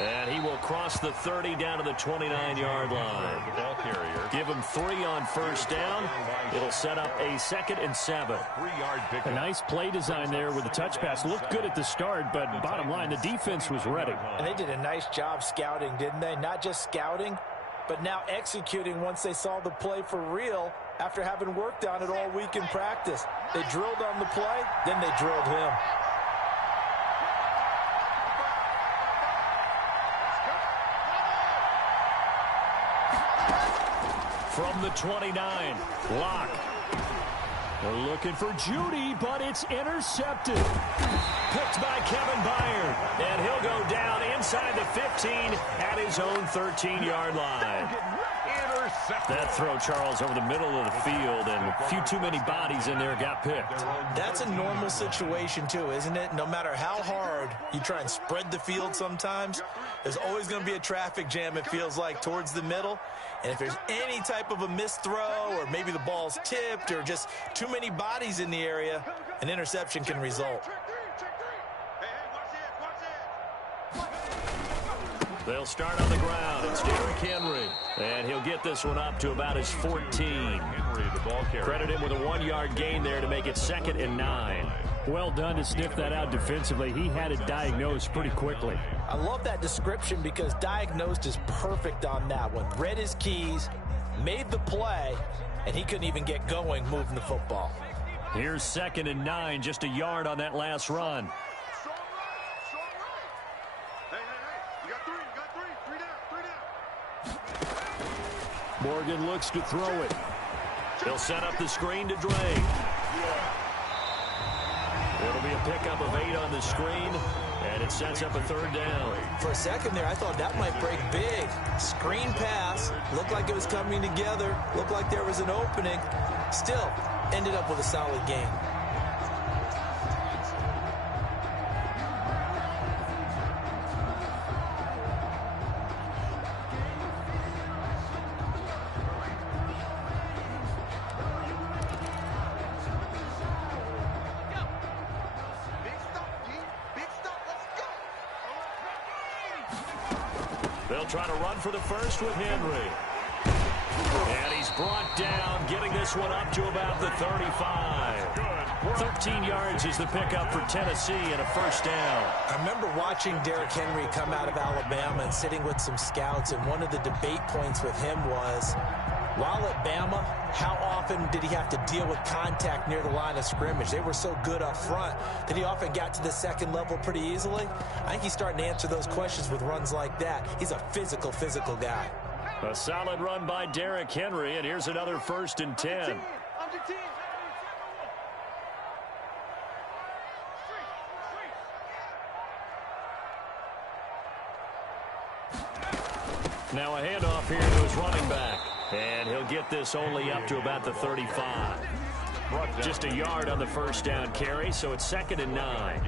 And he will cross the 30 down to the 29-yard line. Give him 3 on first down. It'll set up a 2nd and 7. A nice play design there with the touch pass. Looked good at the start, but bottom line, the defense was ready. And they did a nice job scouting, didn't they? Not just scouting, but now executing once they saw the play for real after having worked on it all week in practice. They drilled on the play, then they drilled him. From the 29, Locke. They're looking for Judy, but it's intercepted. Picked by Kevin Byard. And he'll go down inside the 15 at his own 13-yard line. That throw, Charles, over the middle of the field, and a few too many bodies in there got picked. That's a normal situation, too, isn't it? No matter how hard you try and spread the field sometimes, there's always going to be a traffic jam, it feels like, towards the middle. And if there's any type of a missed throw or maybe the ball's tipped or just too many bodies in the area, an interception can result. They'll start on the ground. It's Derrick Henry. And he'll get this one up to about his 14. Credit him with a 1-yard gain there to make it 2nd and 9. Well done to sniff that out defensively. He had it diagnosed pretty quickly. I love that description because diagnosed is perfect on that one. Read his keys, made the play, and he couldn't even get going moving the football. Here's 2nd and 9, just a yard on that last run. Morgan looks to throw it. He'll set up the screen to Drake. It'll be a pickup of 8 on the screen, and it sets up a 3rd down. For a second there, I thought that might break big. Screen pass, looked like it was coming together, looked like there was an opening. Still, ended up with a solid game. They'll try to run for the first with Henry. And he's brought down, getting this one up to about the 35. 13 yards is the pickup for Tennessee and a 1st down. I remember watching Derrick Henry come out of Alabama and sitting with some scouts, and one of the debate points with him was, while at Bama, how often did he have to deal with contact near the line of scrimmage? They were so good up front that he often got to the 2nd level pretty easily. I think he's starting to answer those questions with runs like that. He's a physical guy. A solid run by Derrick Henry, and here's another 1st and 10. Now a handoff here to his running back. And he'll get this only up to about the 35. Just a yard on the 1st down carry, so it's 2nd and 9.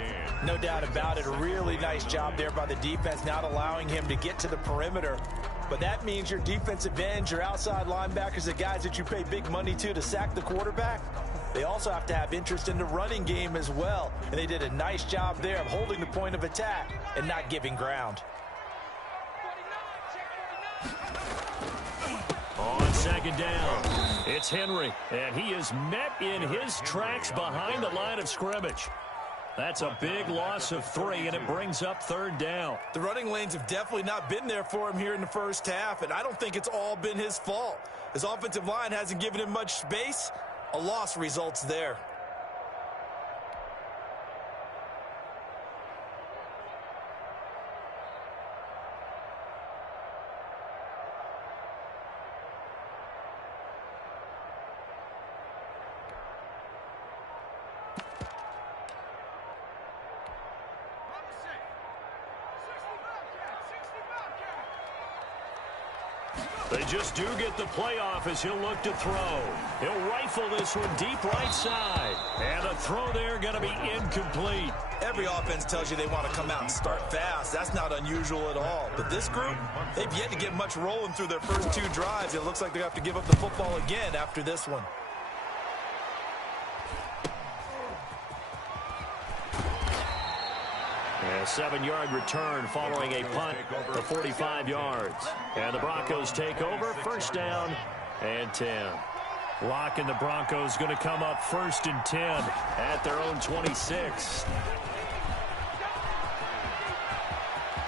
No doubt about it. A really nice job there by the defense, not allowing him to get to the perimeter. But that means your defensive ends, your outside linebackers, the guys that you pay big money to sack the quarterback, they also have to have interest in the running game as well. And they did a nice job there of holding the point of attack and not giving ground. On 2nd down, it's Henry, and he is met in his tracks behind the line of scrimmage. That's a big loss of 3, and it brings up 3rd down. The running lanes have definitely not been there for him here in the first half, and I don't think it's all been his fault. His offensive line hasn't given him much space. A loss results there. They just do get the playoff as he'll look to throw. He'll rifle this one deep right side. And the throw there going to be incomplete. Every offense tells you they want to come out and start fast. That's not unusual at all. But this group, they've yet to get much rolling through their first 2 drives. It looks like they have to give up the football again after this one. A 7-yard return following a punt of 45 yards. And the Broncos take over, first down and 10. Locke and the Broncos going to come up 1st and 10 at their own 26.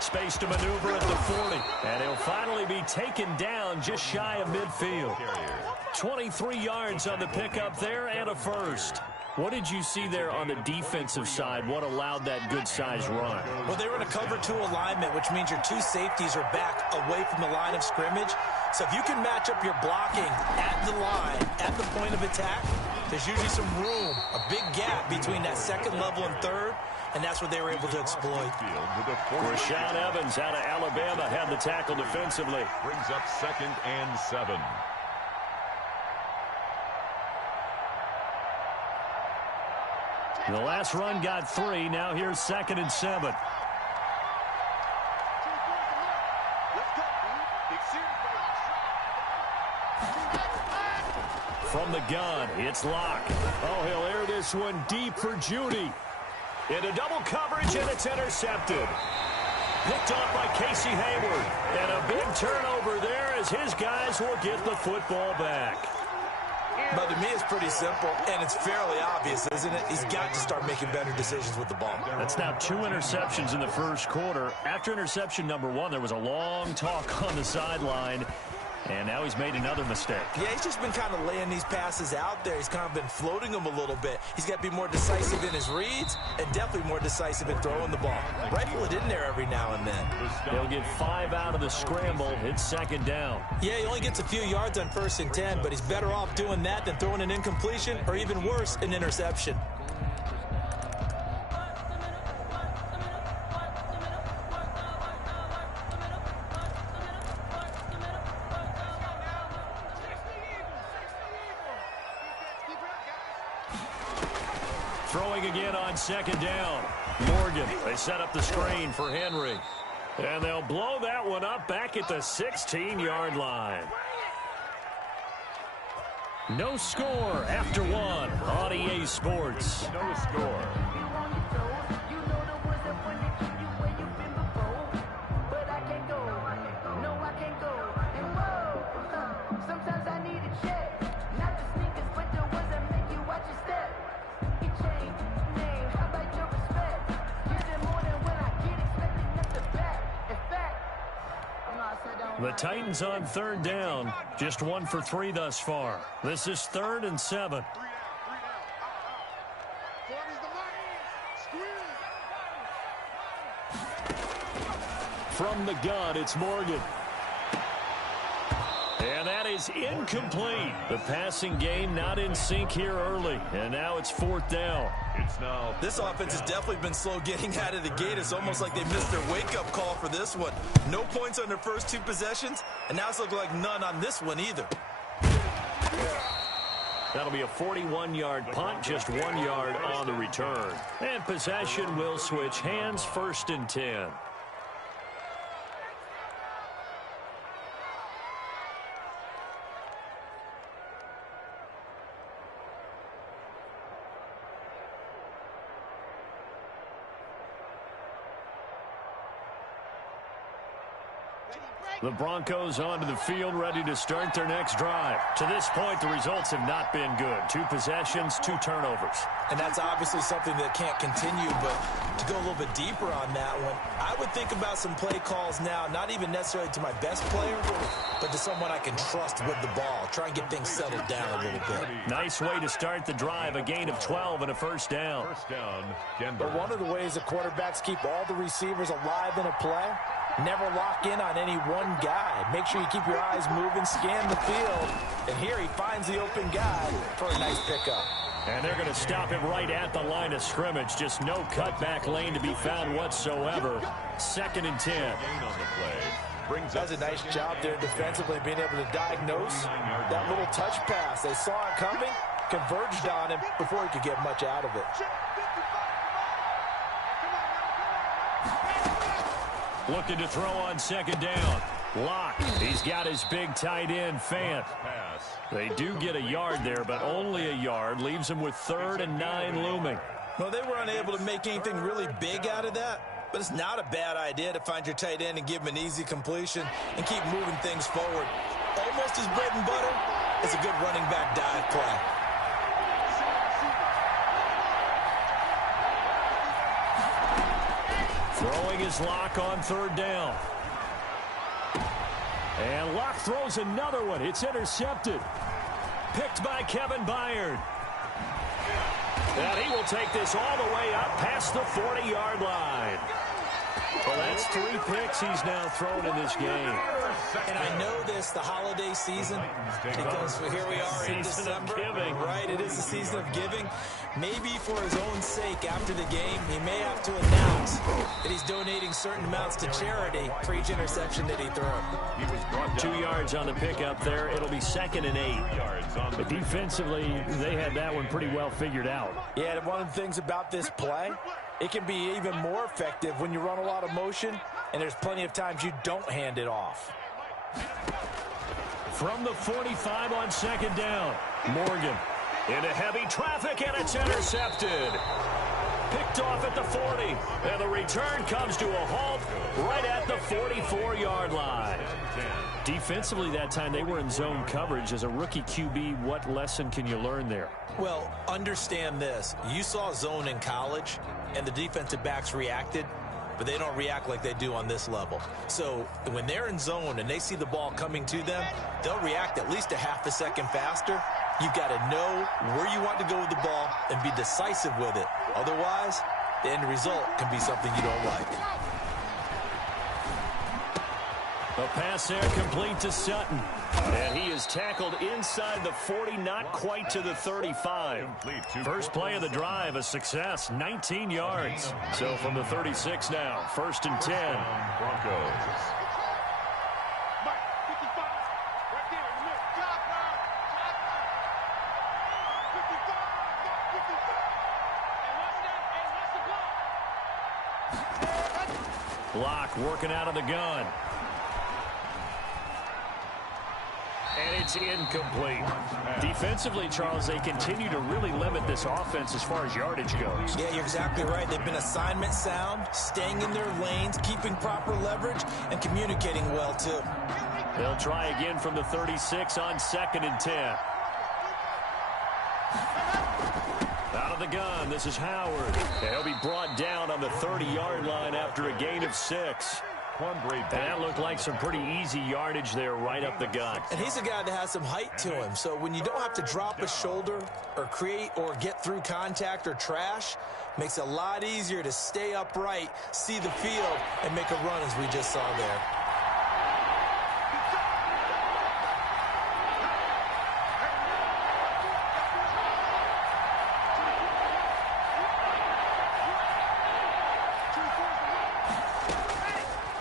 Space to maneuver at the 40. And he'll finally be taken down just shy of midfield. 23 yards on the pickup there and a first. What did you see there on the defensive side? What allowed that good-sized run? Well, they were in a cover 2 alignment, which means your 2 safeties are back away from the line of scrimmage. So if you can match up your blocking at the line, at the point of attack, there's usually some room, a big gap between that second level and third, and that's what they were able to exploit. Rashaan Evans out of Alabama had the tackle defensively. Brings up 2nd and 7. The last run got 3. Now here's 2nd and 7. From the gun, it's Locke. Oh, he'll air this one deep for Judy. Into double coverage, and it's intercepted. Picked off by Casey Hayward. And a big turnover there as his guys will get the football back. But to me, it's pretty simple, and it's fairly obvious, isn't it? He's got to start making better decisions with the ball. That's now 2 interceptions in the first quarter. After interception number 1, there was a long talk on the sideline. And now he's made another mistake. Yeah, he's just been kind of laying these passes out there. He's kind of been floating them a little bit. He's got to be more decisive in his reads and definitely more decisive in throwing the ball. Rifle it in there every now and then. He'll get 5 out of the scramble. It's 2nd down. Yeah, he only gets a few yards on 1st and 10, but he's better off doing that than throwing an incompletion or even worse, an interception. Throwing again on 2nd down. Morgan, they set up the screen for Henry. And they'll blow that one up back at the 16-yard line. No score after 1 on EA Sports. No score. The Titans on 3rd down. Just 1 for 3 thus far. This is 3rd and 7. From the gun, it's Morgan. And that is incomplete. The passing game not in sync here early. And now it's 4th down. This offense has definitely been slow getting out of the gate. It's almost like they missed their wake-up call for this one. No points on their first 2 possessions, and now it's looking like none on this one either. That'll be a 41-yard punt, just 1 yard on the return. And possession will switch hands, 1st and 10. The Broncos onto the field, ready to start their next drive. To this point, the results have not been good. 2 possessions, 2 turnovers. And that's obviously something that can't continue, but to go a little bit deeper on that one, I would think about some play calls now, not even necessarily to my best player, but to someone I can trust with the ball. Try and get things settled down a little bit. Nice way to start the drive, a gain of 12 and a first down. Denver. But one of the ways the quarterbacks keep all the receivers alive in a play, never lock in on any one guy. Make sure you keep your eyes moving, scan the field. And here he finds the open guy for a nice pickup. And they're going to stop him right at the line of scrimmage. Just no cutback lane to be found whatsoever. 2nd and 10. Does a nice job there defensively, being able to diagnose that little touch pass. They saw it coming, converged on him before he could get much out of it. Looking to throw on 2nd down. Locke. He's got his big tight end, Fant. They do get a yard there, but only a yard. Leaves him with 3rd and 9 looming. Well, they were unable to make anything really big out of that. But it's not a bad idea to find your tight end and give him an easy completion and keep moving things forward. Almost his bread and butter is a good running back dive play. Throwing his Lock on third down. And Lock throws another one. It's intercepted. Picked by Kevin Byard. And he will take this all the way up past the 40-yard line. Well, that's 3 picks he's now thrown in this game. And I know this, the holiday season, because here we are in December. Right, it is the season of giving. Maybe for his own sake, after the game, he may have to announce that he's donating certain amounts to charity for each interception that he threw. 2 yards on the pickup there. It'll be 2nd and 8. But defensively, they had that one pretty well figured out. Yeah, and one of the things about this play, it can be even more effective when you run a lot of motion, and there's plenty of times you don't hand it off. From the 45 on 2nd down, Morgan into heavy traffic, and it's intercepted. Picked off at the 40, and the return comes to a halt right at the 44-yard line. Defensively that time, they were in zone coverage. As a rookie QB, what lesson can you learn there? Well, understand this. You saw zone in college, and the defensive backs reacted, but they don't react like they do on this level. So when they're in zone and they see the ball coming to them, they'll react at least a half a second faster. You've got to know where you want to go with the ball and be decisive with it. Otherwise, the end result can be something you don't like. A pass there complete to Sutton. And he is tackled inside the 40, not quite to the 35. First play of the drive, a success, 19 yards. So from the 36 now, 1st and 10. Broncos. Lock working out of the gun. And it's incomplete. Defensively, Charles, they continue to really limit this offense as far as yardage goes. Yeah, you're exactly right. They've been assignment sound, staying in their lanes, keeping proper leverage, and communicating well, too. They'll try again from the 36 on 2nd and 10. Out of the gun, this is Howard. And he'll be brought down on the 30-yard line after a gain of 6. And that looked like some pretty easy yardage there right up the gut. And he's a guy that has some height to him. So when you don't have to drop a shoulder or create or get through contact or trash, makes it a lot easier to stay upright, see the field, and make a run as we just saw there.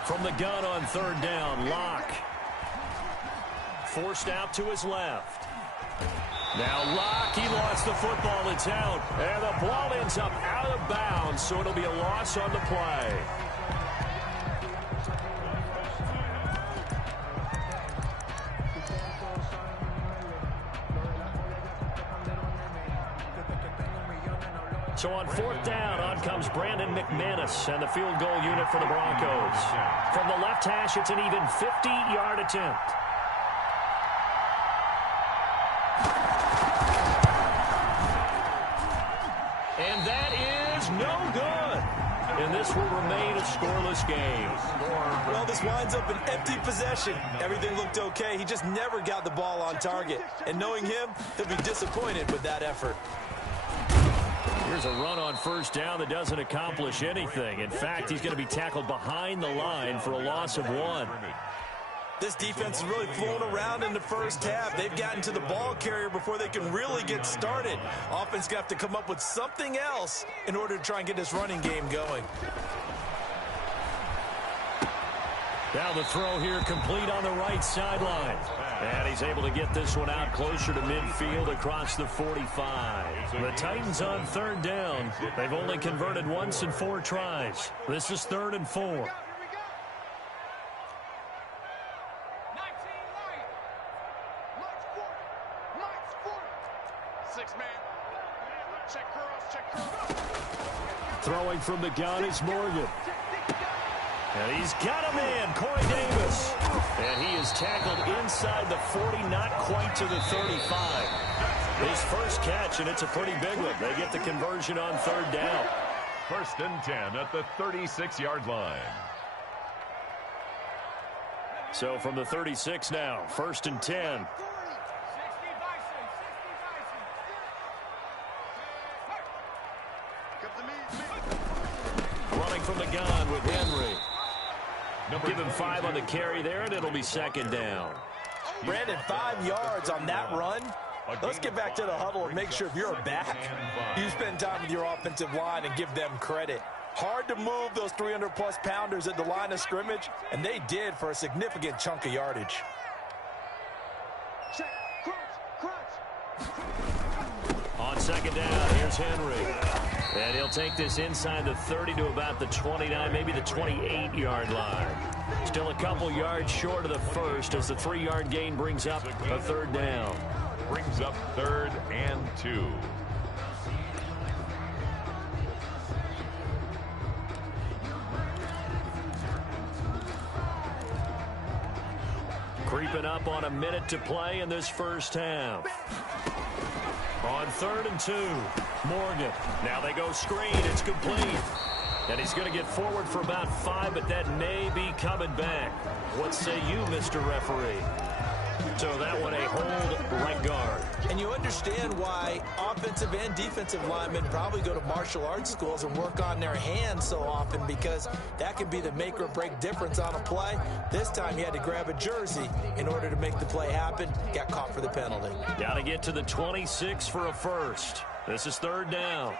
From the gun on 3rd down, Lock. Forced out to his left. Now Lock, he lost the football. It's out. And the ball ends up out of bounds, so it'll be a loss on the play. So on 4th down, on comes Brandon McManus and the field goal unit for the Broncos. From the left hash, it's an even 50-yard attempt. And that is no good. And this will remain a scoreless game. Well, this winds up an empty possession. Everything looked okay. He just never got the ball on target. And knowing him, he'll be disappointed with that effort. Here's a run on 1st down that doesn't accomplish anything. In fact, he's going to be tackled behind the line for a loss of 1. This defense has really flown around in the first half. They've gotten to the ball carrier before they can really get started. Offense got to come up with something else in order to try and get this running game going. Now the throw here complete on the right sideline. And he's able to get this one out closer to midfield across the 45. The Titans on 3rd down. They've only converted once in 4 tries. This is 3rd and 4. Throwing from the gun is Morgan. And he's got him in, Corey Davis. And he is tackled inside the 40, not quite to the 35. His first catch, and it's a pretty big one. They get the conversion on third down. 1st and 10 at the 36-yard line. So from the 36 now, 1st and 10. Running from the gun with Henry. Give him 5 on the carry there, and it'll be 2nd down. Brandon, 5 yards on that run. Let's get back to the huddle and make sure if you're back, you spend time with your offensive line and give them credit. Hard to move those 300-plus pounders at the line of scrimmage, and they did for a significant chunk of yardage. On 2nd down, here's Henry. And he'll take this inside the 30 to about the 29, maybe the 28-yard line. Still a couple yards short of the first as the 3-yard gain brings up a 3rd down. Brings up 3rd and 2. Creeping up on a minute to play in this first half. On 3rd and 2, Morgan. Now they go screen. It's complete. And he's going to get forward for about 5, but that may be coming back. What say you, Mr. Referee? So that one a hold right guard. And you understand why offensive and defensive linemen probably go to martial arts schools and work on their hands so often, because that can be the make or break difference on a play. This time he had to grab a jersey in order to make the play happen. Got caught for the penalty. Got to get to the 26 for a first. This is 3rd down.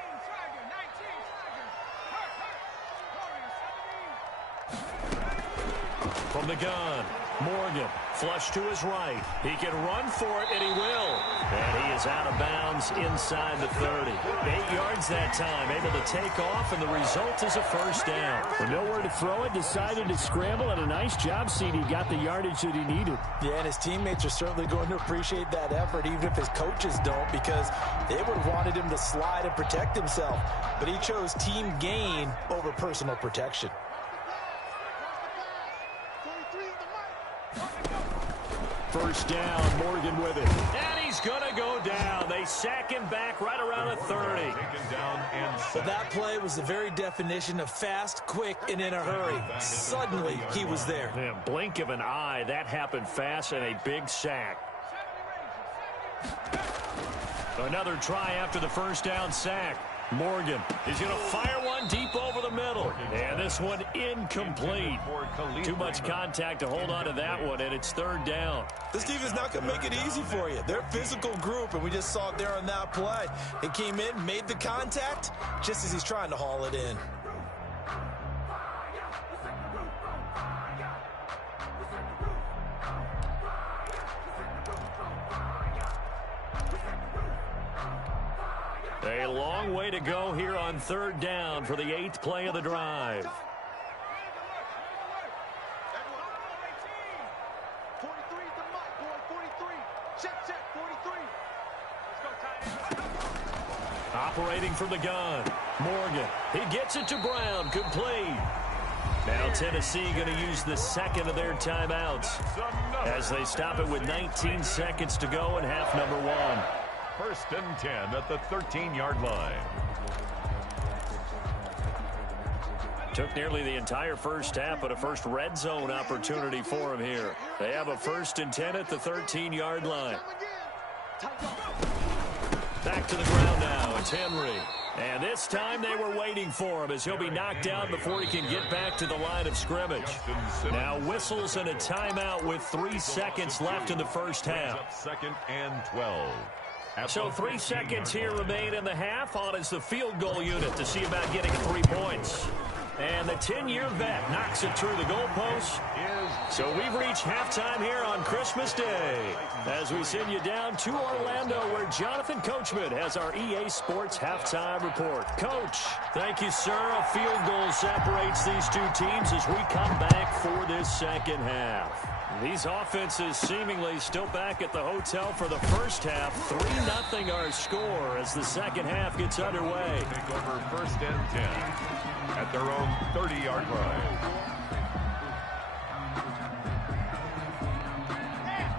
From the gun, Morgan, flush to his right. He can run for it, and he will. And he is out of bounds inside the 30. 8 yards that time, able to take off, and the result is a first down. With nowhere to throw it, decided to scramble, and a nice job, CD. Got the yardage that he needed. Yeah, and his teammates are certainly going to appreciate that effort, even if his coaches don't, because they would have wanted him to slide and protect himself. But he chose team gain over personal protection. First down, Morgan with it. And he's going to go down. They sack him back right around the 30. But that play was the very definition of fast, quick, and in a hurry. Suddenly, he was there. Man, blink of an eye, that happened fast, and a big sack. Another try after the first down sack. Morgan is going to fire one deep over the middle. And this one incomplete. Too much contact to hold on to that one, and it's 3rd down. This team is not going to make it easy for you. They're a physical group, and we just saw it there on that play. It came in, made the contact, just as he's trying to haul it in. A long way to go here on 3rd down for the 8th play of the drive. Operating from the gun, Morgan. He gets it to Brown, complete. Now Tennessee going to use the 2nd of their timeouts as they stop it with 19 seconds to go in half number 1. 1st and 10 at the 13-yard line. Took nearly the entire first half, but a first red zone opportunity for him here. They have a 1st and 10 at the 13-yard line. Back to the ground now. It's Henry. And this time they were waiting for him as he'll be knocked down before he can get back to the line of scrimmage. Now whistles and a timeout with 3 seconds left in the first half. 2nd and 12. So 3 seconds here remain in the half. On is the field goal unit to see about getting 3 points. And the 10-year vet knocks it through the goalpost. So we've reached halftime here on Christmas Day as we send you down to Orlando where Jonathan Coachman has our EA Sports halftime report. Coach, thank you, sir. A field goal separates these two teams as we come back for this second half. These offenses seemingly still back at the hotel for the first half. 3-0 our score as the second half gets underway. Take over first and 10 at their own 30-yard line.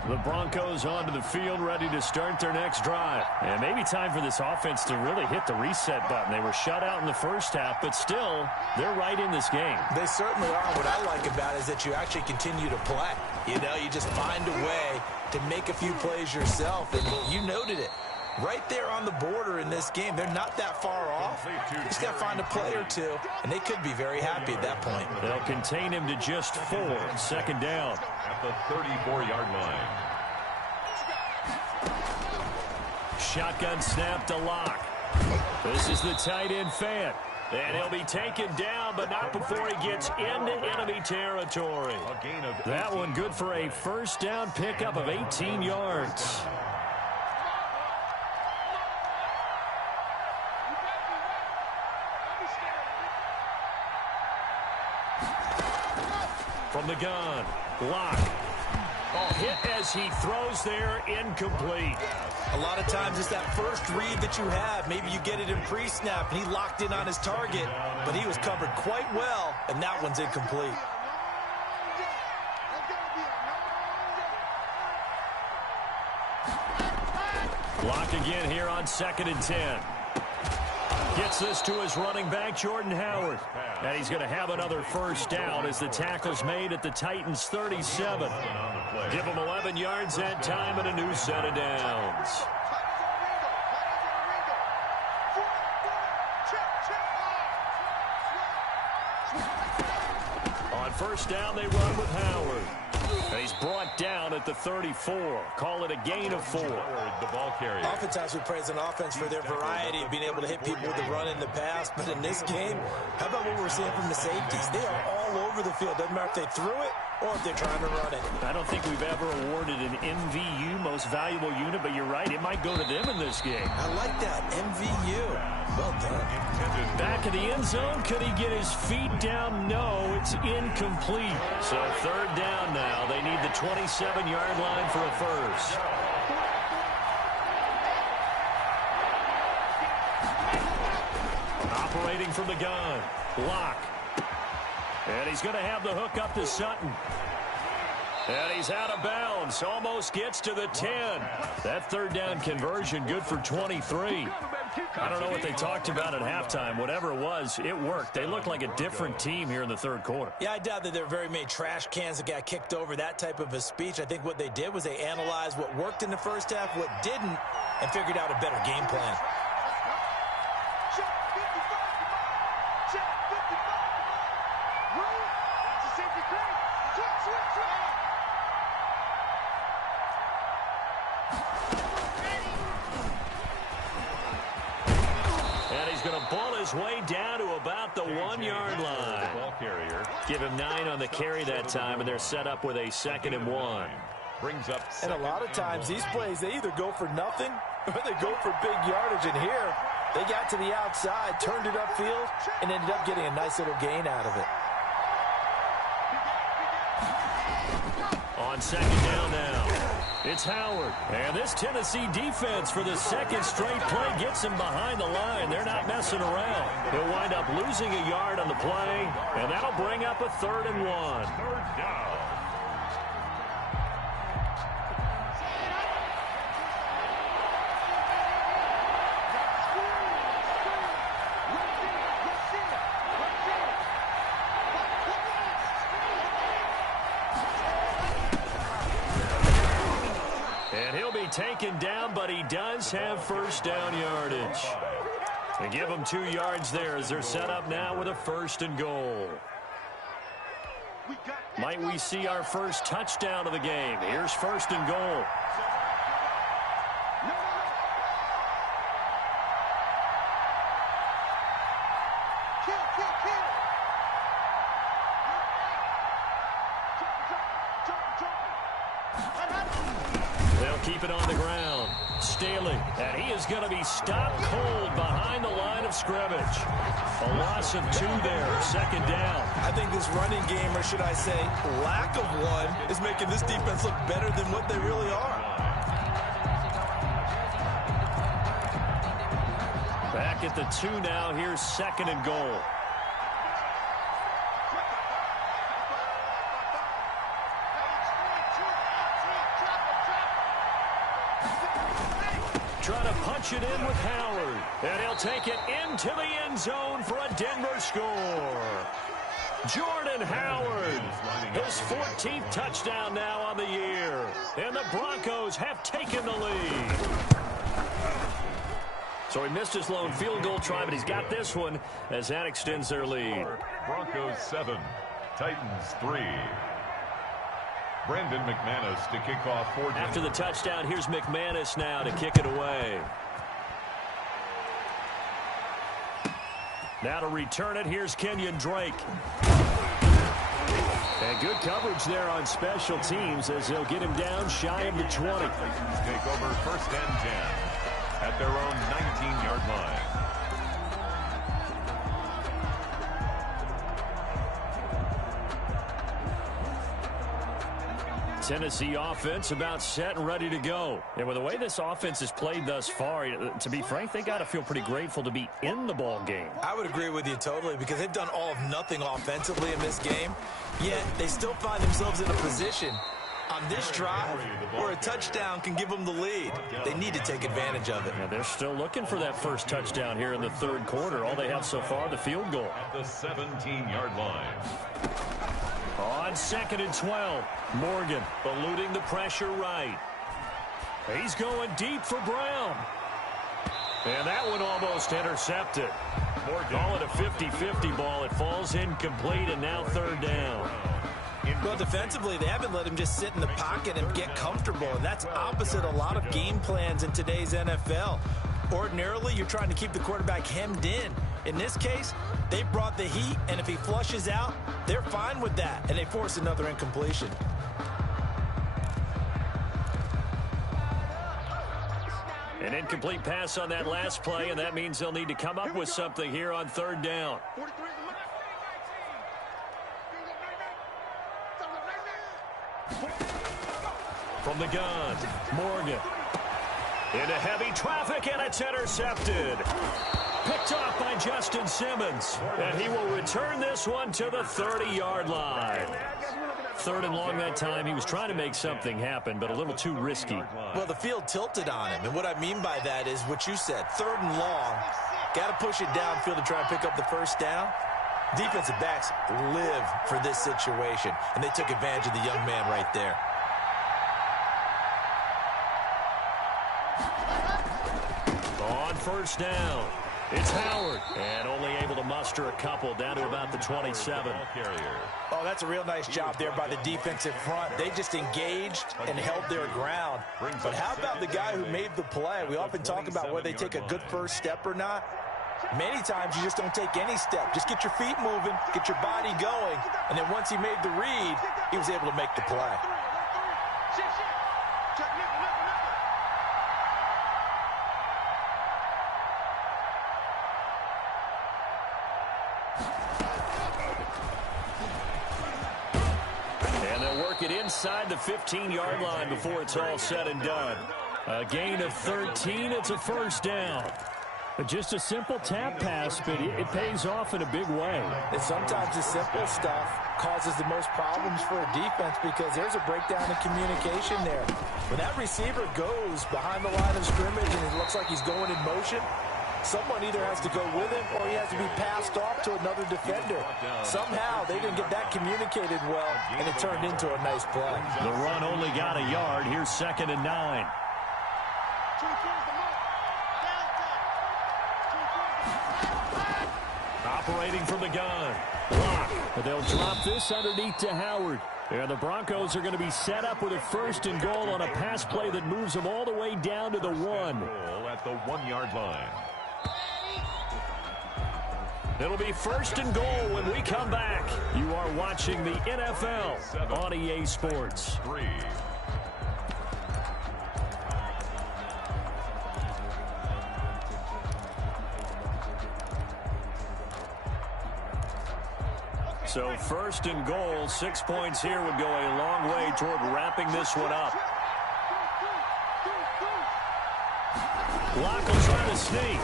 The Broncos onto the field, ready to start their next drive. And maybe time for this offense to really hit the reset button. They were shut out in the first half, but still, they're right in this game. They certainly are. What I like about it is that you actually continue to play. You know, you just find a way to make a few plays yourself, and you noted it. Right there on the border in this game. They're not that far off. Just got to find a play or two, and they could be very happy at that point. They'll contain him to just 4. Second down. At the 34-yard line. Shotgun snap to Locke. This is the tight end Fant. And he'll be taken down, but not before he gets into enemy territory. A gain of 18. That one good for a first down pickup of 18 yards. From the gun, Locke. Hit as he throws there, incomplete. A lot of times it's that first read that you have. Maybe you get it in pre-snap, and he locked in on his target, but he was covered quite well, and that one's incomplete. Locke again here on 2nd and 10. Gets this to his running back, Jordan Howard. And he's going to have another first down as the tackle's made at the Titans' 37. Give him 11 yards that time and a new set of downs. On first down, they run with Howard. And he's brought down at the 34. Call it a gain of 4. The ball carrier. Oftentimes we praise an offense for their variety of being able to hit people with the run in the pass. But in this game, how about what we're seeing from the safeties? They are all over the field. Doesn't matter if they threw it or if they're trying to run it. I don't think we've ever awarded an MVU, most valuable unit, but you're right, it might go to them in this game. I like that. MVU. Well done. Back in the end zone, could he get his feet down? No, it's incomplete. So third down now. They need the 27-yard line for a first. Operating from the gun. Locke. And he's going to have the hook up to Sutton. And he's out of bounds. Almost gets to the 10. That third down conversion good for 23. I don't know what they talked about at halftime. Whatever it was, it worked. They looked like a different team here in the third quarter. Yeah, I doubt that there were very many trash cans that got kicked over, that type of a speech. I think what they did was they analyzed what worked in the first half, what didn't, and figured out a better game plan. Way down to about the 1-yard line. Ball carrier. Give him 9 on the carry that time, and they're set up with a 2nd and 1. Brings up. And a lot of times these plays, they either go for nothing or they go for big yardage. And here, they got to the outside, turned it upfield, and ended up getting a nice little gain out of it. On 2nd down now. It's Howard. And this Tennessee defense for the second straight play gets him behind the line. They're not messing around. He'll wind up losing a yard on the play, and that'll bring up a 3rd and 1. Third down. Taken down, but he does have first down yardage. They give him 2 yards there as they're set up now with a 1st and goal. Might we see our first touchdown of the game? Here's 1st and goal. Keep it on the ground. Staley. And he is going to be stopped cold behind the line of scrimmage. A loss of 2 there, second down. I think this running game, or should I say lack of one, is making this defense look better than what they really are. Back at the 2 now. Here's second and goal. Trying to punch it in with Howard. And he'll take it into the end zone for a Denver score. Jordan Howard, his 14th touchdown now on the year. And the Broncos have taken the lead. So he missed his lone field goal try, but he's got this one as that extends their lead. Broncos 7, Titans 3. Brandon McManus to kick off for Denver. After the touchdown, here's McManus now to kick it away. Now to return it, here's Kenyon Drake. And good coverage there on special teams as they'll get him down shy of the 20. Titans take over first and 10 at their own 19-yard line. Tennessee offense about set and ready to go. And with the way this offense has played thus far, to be frank, they got to feel pretty grateful to be in the ball game. I would agree with you totally because they've done all of nothing offensively in this game, yet they still find themselves in a position on this drive where a touchdown can give them the lead. They need to take advantage of it. Yeah, they're still looking for that first touchdown here in the third quarter. All they have so far, the field goal. At the 17-yard line. On second and 12, Morgan eluding the pressure right. He's going deep for Brown. And that one almost intercepted. Call it a 50-50 ball. It falls incomplete, and now third down. Well, defensively, they haven't let him just sit in the pocket and get comfortable, and that's opposite a lot of game plans in today's NFL. Ordinarily, you're trying to keep the quarterback hemmed in. In this case, they brought the heat, and if he flushes out, they're fine with that, and they force another incompletion. An incomplete pass on that last play, and that means they'll need to come up with something here on third down. From the gun, Morgan. Into heavy traffic, and it's intercepted. Picked off by Justin Simmons. And he will return this one to the 30-yard line. Third and long that time. He was trying to make something happen, but a little too risky. Well, the field tilted on him, and what I mean by that is what you said. Third and long. Got to push it downfield to try and pick up the first down. Defensive backs live for this situation, and they took advantage of the young man right there. On first down, it's Howard. And only able to muster a couple down to about the 27. Oh, that's a real nice job there by the defensive front. They just engaged and held their ground. But how about the guy who made the play? We often talk about whether they take a good first step or not. Many times you just don't take any step. Just get your feet moving, get your body going, and then once he made the read, he was able to make the play. And they'll work it inside the 15-yard line before it's all said and done. A gain of 13, it's a first down. Just a simple tap pass, but it pays off in a big way. And sometimes the simple stuff causes the most problems for a defense because there's a breakdown in communication there. When that receiver goes behind the line of scrimmage and it looks like he's going in motion, someone either has to go with him or he has to be passed off to another defender. Somehow they didn't get that communicated well, and it turned into a nice play. The run only got a yard. Here's second and 9. Operating from the gun. Block. But they'll drop this underneath to Howard. And the Broncos are going to be set up with a first and goal on a pass play that moves them all the way down to the 1. At the 1-yard line. It'll be first and goal when we come back. You are watching the NFL on EA Sports. 3. So first and goal, 6 points here would go a long way toward wrapping this one up. Locke will try to sneak.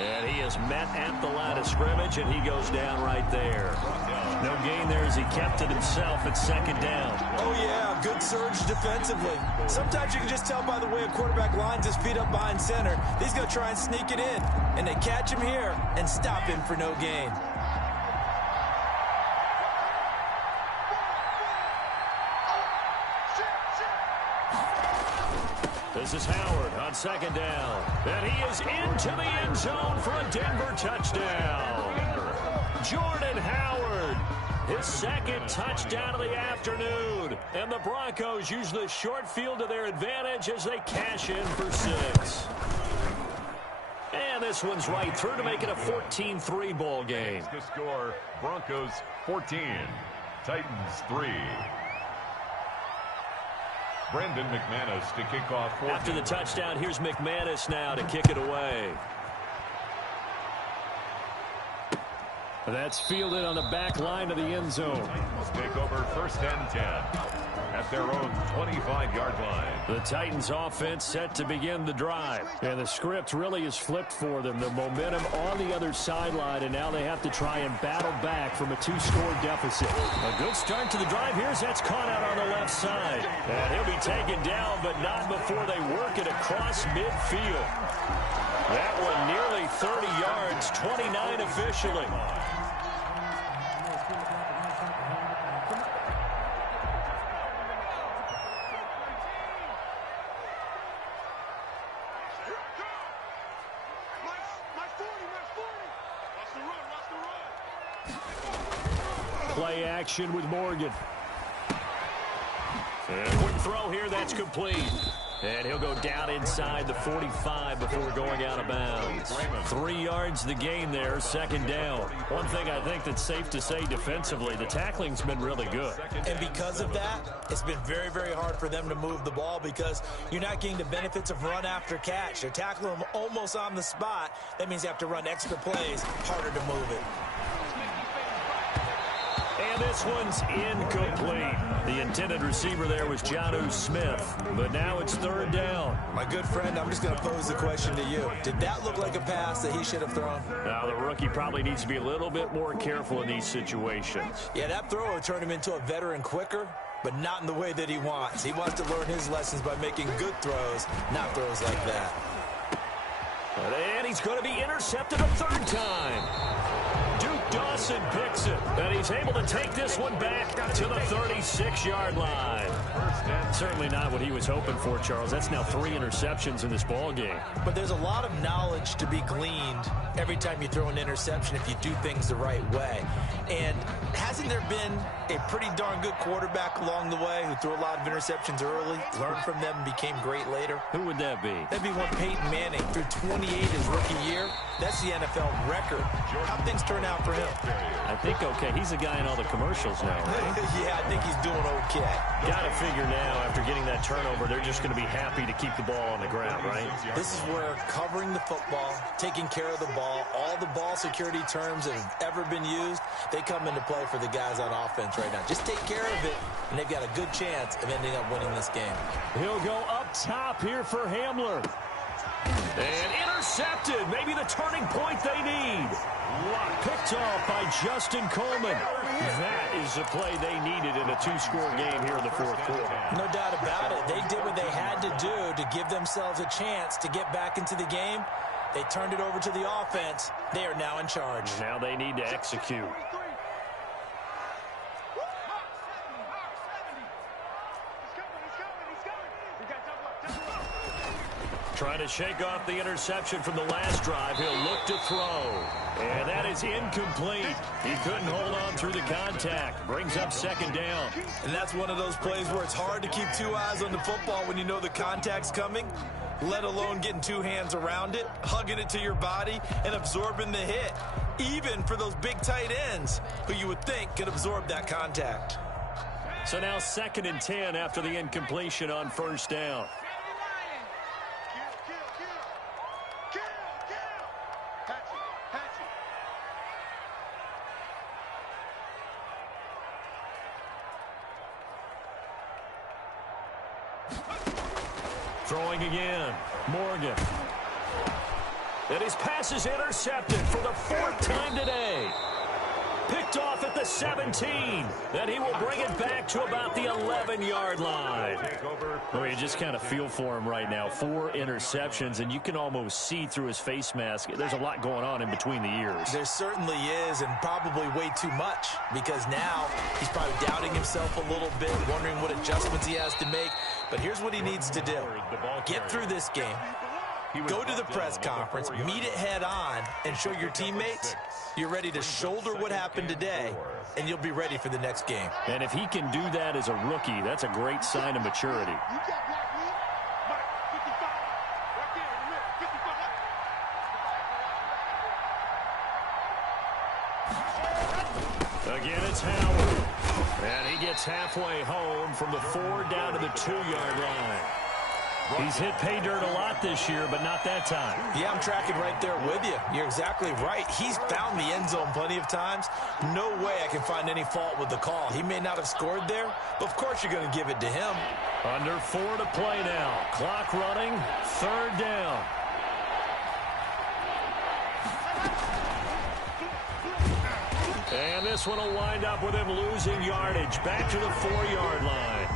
And he is met at the line of scrimmage, and he goes down right there. No gain there as he kept it himself at second down. Oh, yeah, good surge defensively. Sometimes you can just tell by the way a quarterback lines his feet up behind center. He's going to try and sneak it in. And they catch him here and stop him for no gain. This is Howard on second down. And he is into the end zone for a Denver touchdown. Jordan Howard, his second touchdown of the afternoon. And the Broncos use the short field to their advantage as they cash in for 6. And this one's right through to make it a 14-3 ball game. The score, Broncos 14, Titans 3. Brandon McManus to kick off. After the touchdown, here's McManus now to kick it away. That's fielded on the back line of the end zone. Titans take over first and 10 at their own 25-yard line. The Titans offense set to begin the drive. And the script really is flipped for them. The momentum on the other sideline, and now they have to try and battle back from a 2-score deficit. A good start to the drive here as that's caught out on the left side. And he'll be taken down, but not before they work it across midfield. That one nearly 30 yards, 29 officially. Play action with Morgan. And quick throw here, that's complete. And he'll go down inside the 45 before going out of bounds. 3 yards the gain there, second down. One thing I think that's safe to say defensively, the tackling's been really good. And because of that, it's been very, very hard for them to move the ball because you're not getting the benefits of run after catch. They're tackling them almost on the spot. That means you have to run extra plays, harder to move it. And this one's incomplete. The intended receiver there was Jonnu Smith, but now it's third down. My good friend, I'm just going to pose the question to you. Did that look like a pass that he should have thrown? Now, the rookie probably needs to be a little bit more careful in these situations. Yeah, that throw will turn him into a veteran quicker, but not in the way that he wants. He wants to learn his lessons by making good throws, not throws like that. And he's going to be intercepted a third time. Duke Dawson picks it, and he's able to take this one back to the 36-yard line. Certainly not what he was hoping for, Charles. That's now 3 interceptions in this ball game. But there's a lot of knowledge to be gleaned every time you throw an interception if you do things the right way. And hasn't there been a pretty darn good quarterback along the way who threw a lot of interceptions early, learned from them, and became great later? Who would that be? That'd be one Peyton Manning threw 28 his rookie year. That's the NFL record. How'd things turn out for him? I think okay. He's a guy in all the commercials now, right? Yeah, I think he's doing okay. Got to figure now, after getting that turnover, they're just going to be happy to keep the ball on the ground, right? This is where covering the football, taking care of the ball, all the ball security terms that have ever been used, they come into play for the guys on offense right now. Just take care of it, and they've got a good chance of ending up winning this game. He'll go up top here for Hamler. And intercepted. Maybe the turning point they need. Picked off by Justin Coleman. That is the play they needed in a 2-score game here in the fourth quarter. No doubt about it. They did what they had to do to give themselves a chance to get back into the game. They turned it over to the offense. They are now in charge. Now they need to execute. Trying to shake off the interception from the last drive. He'll look to throw. And that is incomplete. He couldn't hold on through the contact. Brings up second down. And that's one of those plays where it's hard to keep 2 eyes on the football when you know the contact's coming, let alone getting 2 hands around it, hugging it to your body, and absorbing the hit, even for those big tight ends who you would think could absorb that contact. So now 2nd and 10 after the incompletion on first down. Throwing again. Morgan. And his pass is intercepted for the 4th time today. Picked off at the 17. And he will bring it back to about the 11-yard line. Well, you just kind of feel for him right now. 4 interceptions, and you can almost see through his face mask. There's a lot going on in between the ears. There certainly is, and probably way too much, because now he's probably doubting himself a little bit, wondering what adjustments he has to make. But here's what he needs to do. Get through this game. Go to the press conference, meet it head on, and show your teammates you're ready to shoulder what happened today, and you'll be ready for the next game. And if he can do that as a rookie, that's a great sign of maturity. Again, it's Howard. And he gets halfway home from the 4 down to the 2-yard line. He's hit pay dirt a lot this year, but not that time. Yeah, I'm tracking right there with you. You're exactly right. He's found the end zone plenty of times. No way I can find any fault with the call. He may not have scored there, but of course you're going to give it to him. Under 4 to play now. Clock running. 3rd down. And this one will wind up with him losing yardage. Back to the 4-yard line.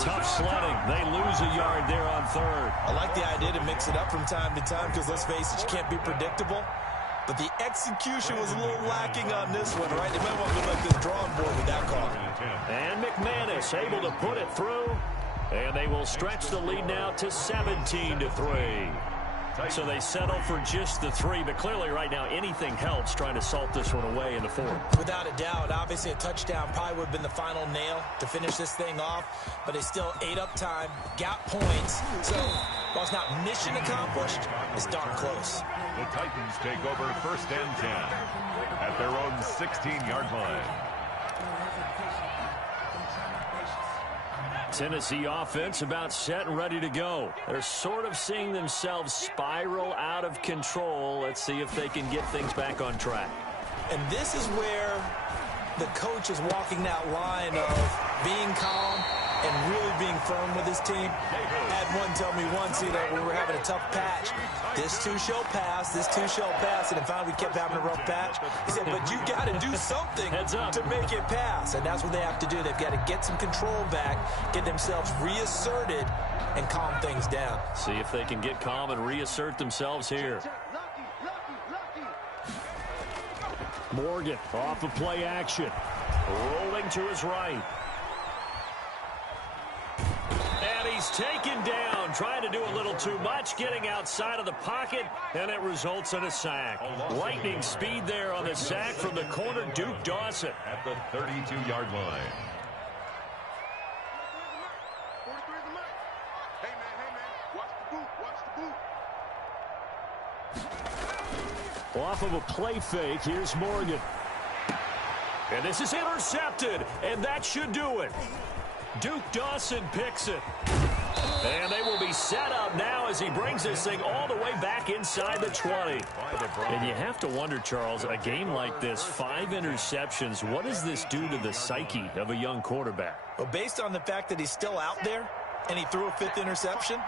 Tough sledding. They lose a yard there on 3rd. I like the idea to mix it up from time to time because, let's face it, you can't be predictable. But the execution was a little lacking on this one, right? They might want to like this drawing board with that call. And McManus able to put it through. And they will stretch the lead now to 17-3. So they settle for just the 3, but clearly right now anything helps trying to salt this one away in the 4th. Without a doubt, obviously a touchdown probably would have been the final nail to finish this thing off, but they still ate up time, got points, so while it's not mission accomplished, it's darn close. The Titans take over 1st and 10 at their own 16-yard line. Tennessee offense about set and ready to go. They're sort of seeing themselves spiral out of control. Let's see if they can get things back on track. And this is where the coach is walking that line of being calm and really being firm with his team. Had one tell me once, when we were having a tough patch, this too shall pass, this too shall pass, and finally we kept having a rough patch. He said, but you got to do something to make it pass, and that's what they have to do. They've got to get some control back, get themselves reasserted, and calm things down. See if they can get calm and reassert themselves here. Morgan off of play action, rolling to his right. And he's taken down, trying to do a little too much, getting outside of the pocket, and it results in a sack. Lightning speed there on the sack from the corner, Duke Dawson. At the 32-yard line. Hey, man, watch the boot. Off of a play fake, here's Morgan. And this is intercepted, and that should do it. Duke Dawson picks it. And they will be set up now as he brings this thing all the way back inside the 20. And you have to wonder, Charles, a game like this, 5 interceptions, what does this do to the psyche of a young quarterback? Well, based on the fact that he's still out there and he threw a 5th interception,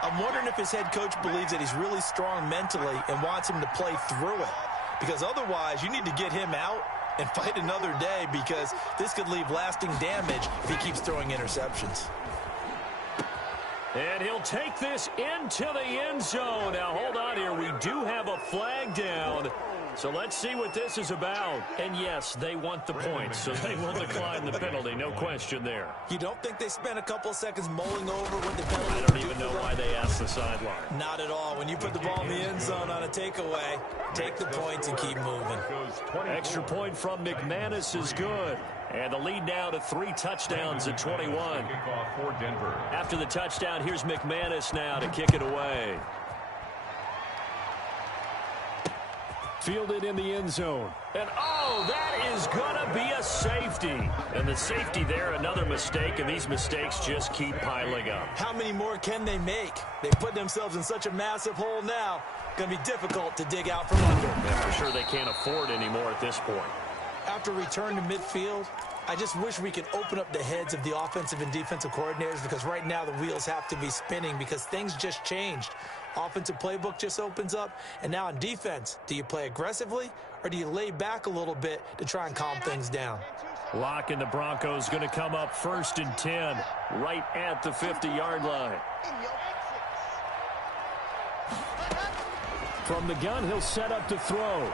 I'm wondering if his head coach believes that he's really strong mentally and wants him to play through it. Because otherwise, you need to get him out and fight another day, because this could leave lasting damage if he keeps throwing interceptions. And he'll take this into the end zone. Now, hold on here. We do have a flag down. So let's see what this is about. And, yes, they want the points, so they will decline the penalty. No question there. You don't think they spent a couple of seconds mulling over what the penalty? I don't even know why they asked the sideline. Not at all. When you put the ball in the end zone on a takeaway, take the points and keep moving. Extra point from McManus is good. And the lead now to 3 touchdowns at 21. After the touchdown, here's McManus now to kick it away. Fielded in the end zone. And, oh, that is going to be a safety. And the safety there, another mistake, and these mistakes just keep piling up. How many more can they make? They put themselves in such a massive hole now. Going to be difficult to dig out from under. Yeah, for sure they can't afford anymore at this point. After return to midfield, I just wish we could open up the heads of the offensive and defensive coordinators, because right now the wheels have to be spinning because things just changed. Offensive playbook just opens up, and now on defense, do you play aggressively or do you lay back a little bit to try and calm things down? Lock and the Broncos going to come up 1st and 10 right at the 50-yard line. From the gun, he'll set up to throw.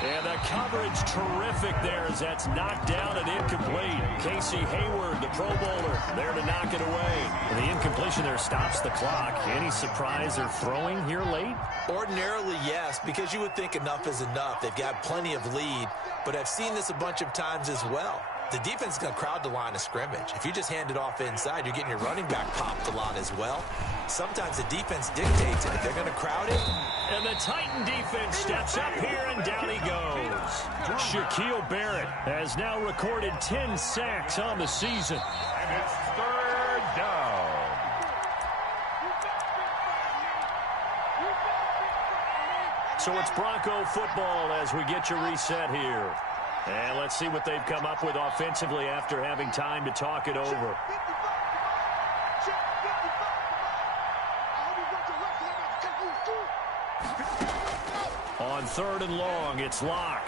And the coverage terrific there as that's knocked down and incomplete. Casey Hayward, the Pro Bowler, there to knock it away. And the incompletion there stops the clock. Any surprise they're throwing here late? Ordinarily, yes, because you would think enough is enough. They've got plenty of lead, but I've seen this a bunch of times as well. The defense is going to crowd the line of scrimmage. If you just hand it off inside, you're getting your running back popped a lot as well. Sometimes the defense dictates it. If they're going to crowd it. And the Titan defense steps up here, and down he goes. Shaquille Barrett has now recorded 10 sacks on the season. And it's 3rd down. So it's Bronco football as we get you reset here. And let's see what they've come up with offensively after having time to talk it over. On 3rd and long, it's Locke.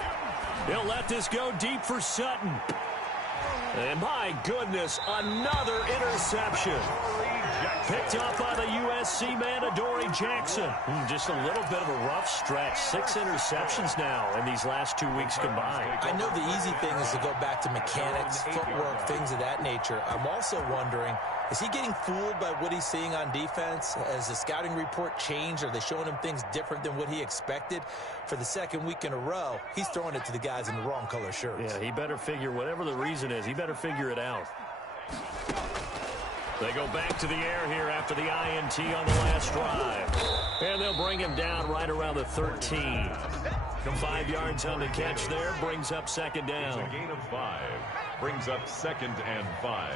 He'll let this go deep for Sutton. And my goodness, another interception. Picked up by the USC man, Adoree Jackson. Just a little bit of a rough stretch. 6 interceptions now in these last 2 weeks combined. I know the easy thing is to go back to mechanics, footwork, things of that nature. I'm also wondering, is he getting fooled by what he's seeing on defense? Has the scouting report changed? Are they showing him things different than what he expected? For the 2nd week in a row, he's throwing it to the guys in the wrong color shirts. Yeah, he better figure, whatever the reason is, he better figure it out. They go back to the air here after the INT on the last drive. And they'll bring him down right around the 13. 5 yards on the catch there, brings up 2nd down. It's a gain of 5. Brings up 2nd and 5.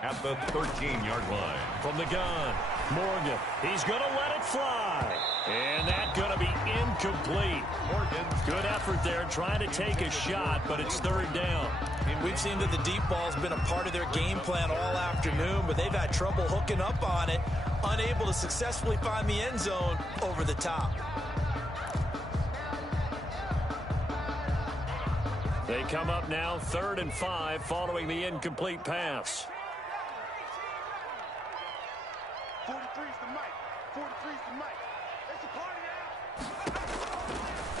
At the 13-yard line. From the gun, Morgan. He's going to let it fly. And that's going to be incomplete. Morgan. Good effort there trying to take a shot, but it's 3rd down. We've seen that the deep ball's been a part of their game plan all afternoon, but they've had trouble hooking up on it, unable to successfully find the end zone over the top. They come up now 3rd and 5 following the incomplete pass. 43's the mic. 43's the mic. It's a party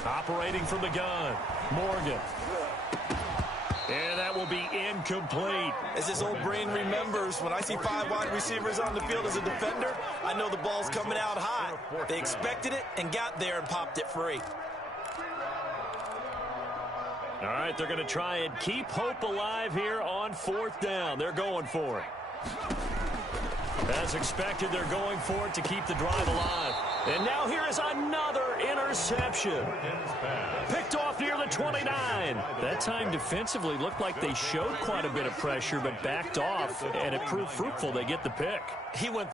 now. Operating from the gun, Morgan. And that will be incomplete. As this old brain remembers, when I see 5 wide receivers on the field as a defender, I know the ball's coming out hot. They expected it and got there and popped it free. All right, they're going to try and keep hope alive here on 4th down. They're going for it. As expected, they're going for it to keep the drive alive. And now here is another interception. Picked off near the 29. That time defensively looked like they showed quite a bit of pressure, but backed off, and it proved fruitful. They get the pick. He went